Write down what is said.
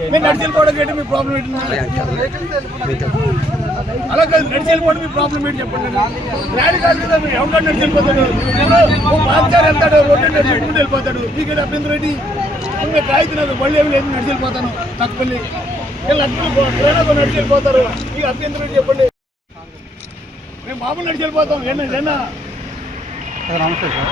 నేను నడిచెళ్ళిపోవడం మీ ప్రాబ్లం ఏంటి? అలా కాదు, నడిచెళ్ళిపోవడం మీ ప్రాబ్లం ఏంటి చెప్పండి. ర్యాలీ కాదు కదా, మీరు ఎవరికాడు నడిచెళ్ళిపోతాడు, బాధ్యారు వెళ్తాడు, రోడ్డు నడిచెళ్ళిపోతే వెళ్ళిపోతాడు. మీకేంటి అభ్యంతరం ఏంటి? ఇంకా కాగితం మళ్ళీ ఏమి లేదు, నడిచెళ్ళిపోతాను తక్కువల్లి ట్రైన్ నడిచెళ్ళిపోతారు. మీకు అభ్యంతరం ఏంటి చెప్పండి. మేము మామూలు నడిచెళ్ళిపోతాం. ఏనా నమస్తే సార్.